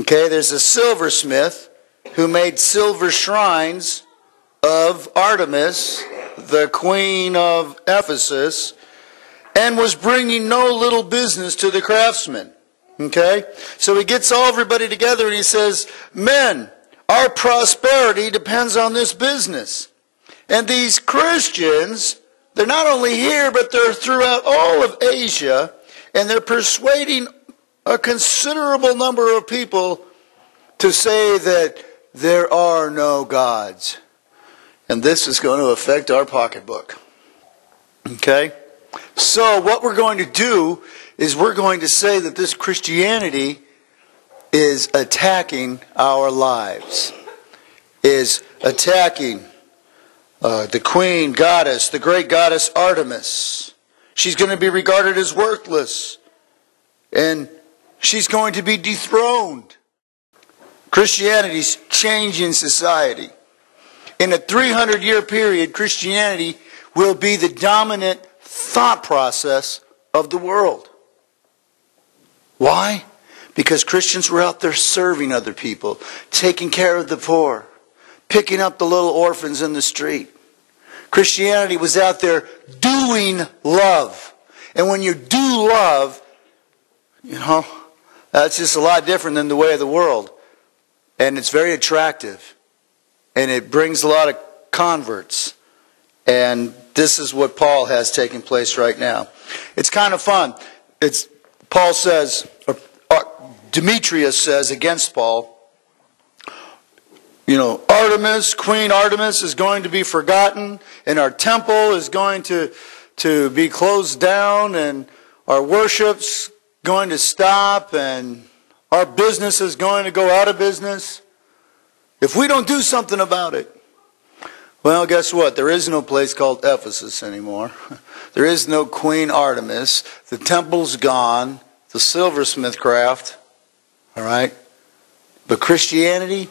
Okay, there's a silversmith who made silver shrines of Artemis, the queen of Ephesus, and was bringing no little business to the craftsmen. Okay, so he gets everybody together and he says, men, our prosperity depends on this business. And these Christians, they're not only here, but they're throughout all of Asia, and they're persuading a considerable number of people to say that there are no gods. And this is going to affect our pocketbook. Okay? So what we're going to do is we're going to say that this Christianity is attacking our lives. Is attacking the queen goddess, the great goddess Artemis. She's going to be regarded as worthless. And she's going to be dethroned. Christianity's changing society. In a 300-year period, Christianity will be the dominant thought process of the world. Why? Because Christians were out there serving other people, taking care of the poor, picking up the little orphans in the street. Christianity was out there doing love. And when you do love, that's just a lot different than the way of the world. And it's very attractive. And it brings a lot of converts. And this is what Paul has taking place right now. It's kind of fun. Paul says, or Demetrius says against Paul, Artemis, Queen Artemis is going to be forgotten, and our temple is going to be closed down, and our worship's going to stop, and our business is going to go out of business. If we don't do something about it, well, guess what? There is no place called Ephesus anymore. There is no Queen Artemis. The temple's gone. The silversmith craft. All right? But Christianity,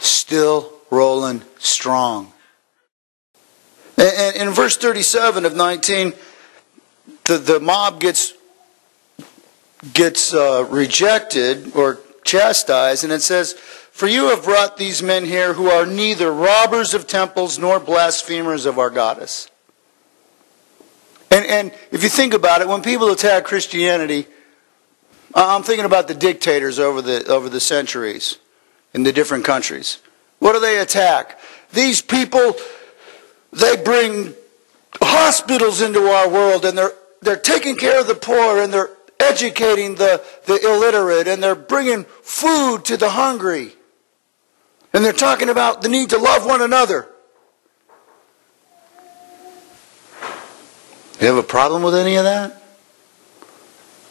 still rolling strong. And in verse 37 of 19, the mob gets rejected or chastised, and it says, for you have brought these men here who are neither robbers of temples nor blasphemers of our goddess. And if you think about it, when people attack Christianity, I'm thinking about the dictators over the centuries in the different countries. What do they attack? These people, they bring hospitals into our world, and they're taking care of the poor, and they're educating the illiterate, and they're bringing food to the hungry. And they're talking about the need to love one another. You have a problem with any of that?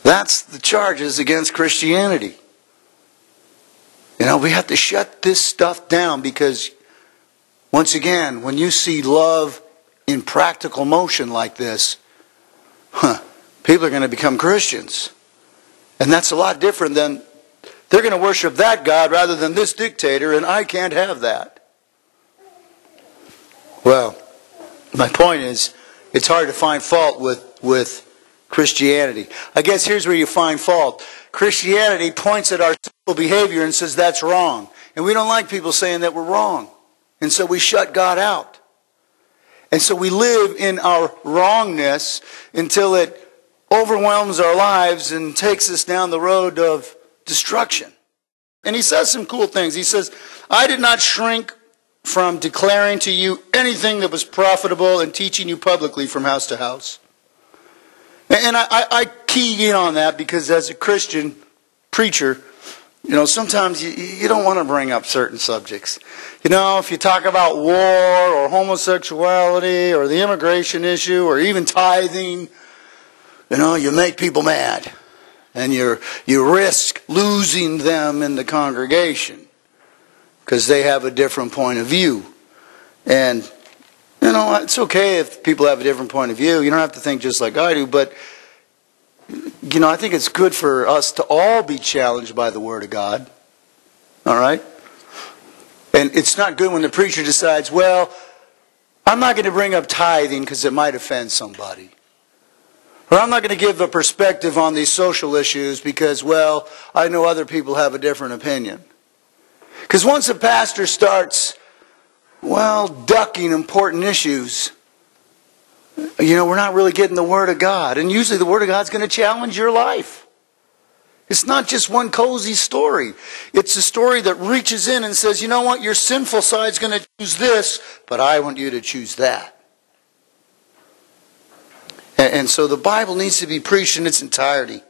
That's the charges against Christianity. We have to shut this stuff down because, once again, when you see love in practical motion like this, people are going to become Christians. And that's a lot different than they're going to worship that God rather than this dictator, and I can't have that. Well, my point is, it's hard to find fault with Christianity. I guess here's where you find fault. Christianity points at our sinful behavior and says that's wrong. And we don't like people saying that we're wrong. And so we shut God out. And so we live in our wrongness until it overwhelms our lives and takes us down the road of destruction. And he says some cool things. He says, I did not shrink from declaring to you anything that was profitable and teaching you publicly from house to house. And I key in on that because as a Christian preacher, sometimes you don't want to bring up certain subjects. If you talk about war or homosexuality or the immigration issue or even tithing, you make people mad. And you risk losing them in the congregation because they have a different point of view. And, it's okay if people have a different point of view. You don't have to think just like I do. But, I think it's good for us to all be challenged by the Word of God. All right? And it's not good when the preacher decides, well, I'm not going to bring up tithing because it might offend somebody. Or I'm not going to give a perspective on these social issues because, well, I know other people have a different opinion. Because once a pastor starts, well, ducking important issues, we're not really getting the Word of God. And usually the Word of God's going to challenge your life. It's not just one cozy story. It's a story that reaches in and says, you know what, your sinful side's going to choose this, but I want you to choose that. And so the Bible needs to be preached in its entirety.